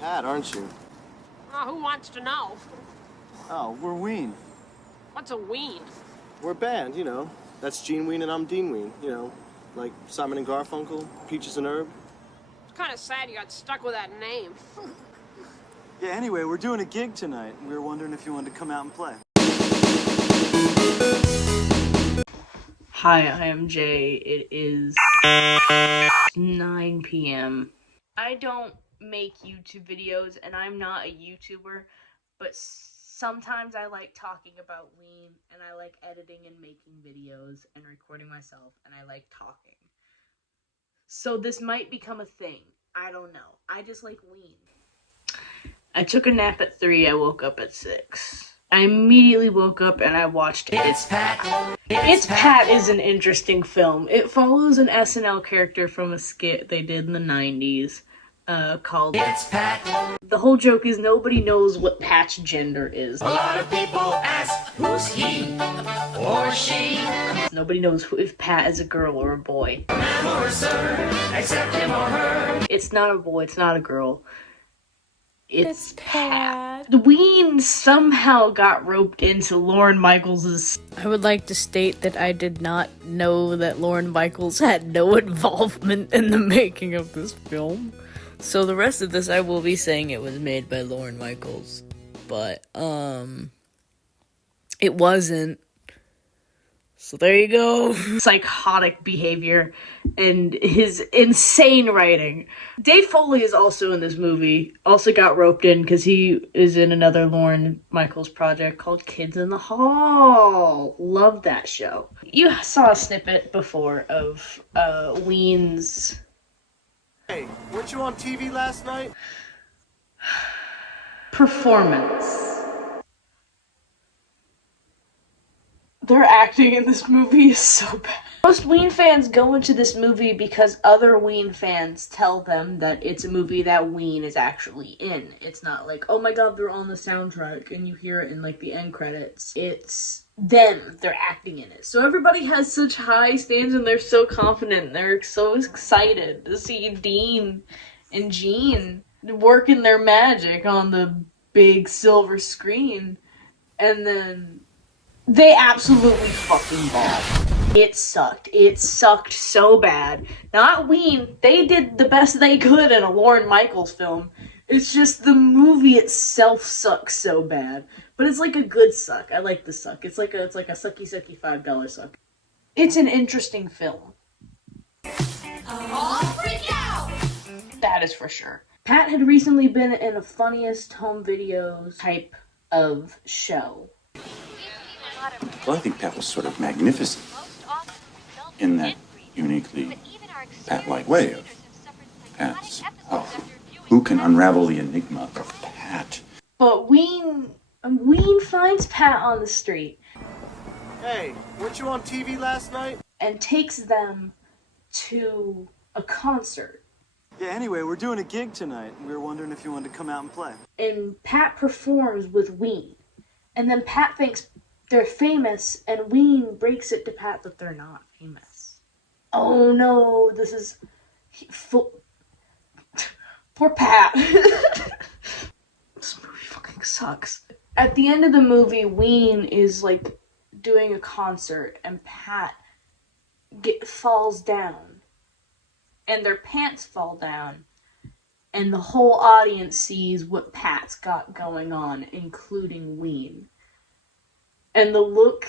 Pat, aren't you? Oh, who wants to know? Oh, we're Ween. What's a ween? We're a band, you know. That's Gene Ween and I'm Dean Ween, you know. Like Simon and Garfunkel, Peaches and Herb. It's kind of sad you got stuck with that name. Yeah, anyway, we're doing a gig tonight. We were wondering if you wanted to come out and play. Hi, I am Jay. It is 9 p.m. I don't make YouTube videos, and I'm not a YouTuber, but sometimes I like talking about Ween, and I like editing and making videos and recording myself, and I like talking. So this might become a thing. I don't know. I just like Ween. I took a nap at 3. I woke up at 6. I immediately woke up and I watched It's Pat. It's Pat is an interesting film. It follows an SNL character from a skit they did in the 90s called It's Pat. The whole joke is nobody knows what Pat's gender is. A lot of people ask, who's he or she? Nobody knows if Pat is a girl or a boy. A man or a sir, except him or her. It's not a boy, it's not a girl. It's Pat. The Ween somehow got roped into Lorne Michaels'. I would like to state that I did not know that Lorne Michaels had no involvement in the making of this film. So the rest of this I will be saying it was made by Lorne Michaels. But, it wasn't. So there you go. Psychotic behavior and his insane writing. Dave Foley is also in this movie. Also got roped in because he is in another Lorne Michaels project called Kids in the Hall. Love that show. You saw a snippet before of Ween's... Hey, weren't you on TV last night? performance. Their acting in this movie is so bad. Most Ween fans go into this movie because other Ween fans tell them that it's a movie that Ween is actually in. It's not like, oh my god, they're on the soundtrack and you hear it in like the end credits. It's them, they're acting in it. So everybody has such high stands and they're so confident. They're so excited to see Dean and Gene working their magic on the big silver screen. And then they absolutely fucking bombed. It sucked. It sucked so bad. Not Ween. They did the best they could in a Lorne Michaels film. It's just the movie itself sucks so bad. But it's like a good suck. I like the suck. It's like a sucky $5 suck. It's an interesting film. All freak out! That is for sure. Pat had recently been in a funniest home videos type of show. Well, I think Pat was sort of magnificent in that uniquely Pat-like way of Pat's. Oh, who can unravel the enigma of Pat? But Ween finds Pat on the street. Hey, weren't you on TV last night? And takes them to a concert. Yeah, anyway, we're doing a gig tonight. We were wondering if you wanted to come out and play. And Pat performs with Ween. And then Pat thinks they're famous, and Ween breaks it to Pat that they're not famous. Oh no, this is... Poor Pat. This movie fucking sucks. At the end of the movie, Ween is like doing a concert, and Pat falls down. And their pants fall down. And the whole audience sees what Pat's got going on, including Ween. And the look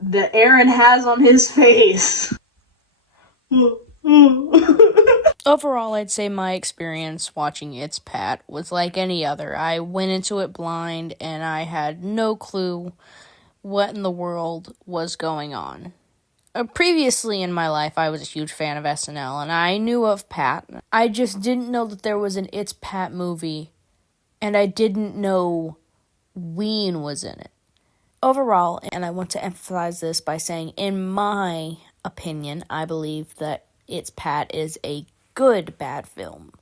that Aaron has on his face. Overall, I'd say my experience watching It's Pat was like any other. I went into it blind and I had no clue what in the world was going on. Previously in my life, I was a huge fan of SNL and I knew of Pat. I just didn't know that there was an It's Pat movie and I didn't know Ween was in it. Overall, and I want to emphasize this by saying, in my opinion, I believe that It's Pat is a good bad film.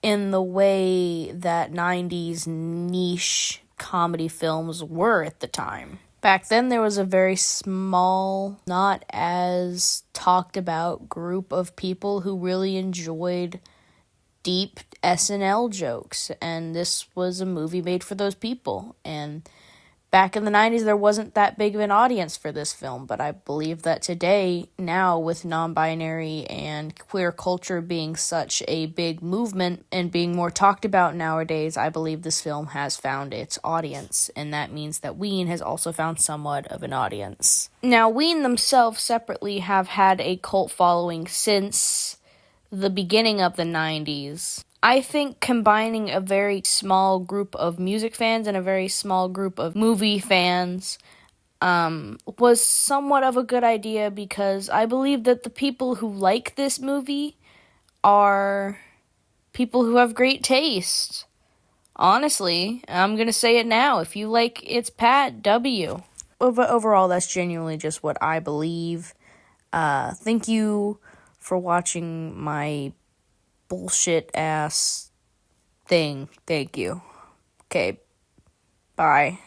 In the way that 90s niche comedy films were at the time. Back then, there was a very small, not as talked about group of people who really enjoyed deep SNL jokes, and this was a movie made for those people. And back in the 90s, there wasn't that big of an audience for this film, but I believe that today, now with non-binary and queer culture being such a big movement and being more talked about nowadays, I believe this film has found its audience, and that means that Ween has also found somewhat of an audience. Now, Ween themselves separately have had a cult following since the beginning of the 90s. I think combining a very small group of music fans and a very small group of movie fans was somewhat of a good idea, because I believe that the people who like this movie are people who have great taste. Honestly, I'm going to say it now. If you like It's Pat, W. But overall, that's genuinely just what I believe. Thank you for watching my bullshit ass thing. Thank you. Okay, bye.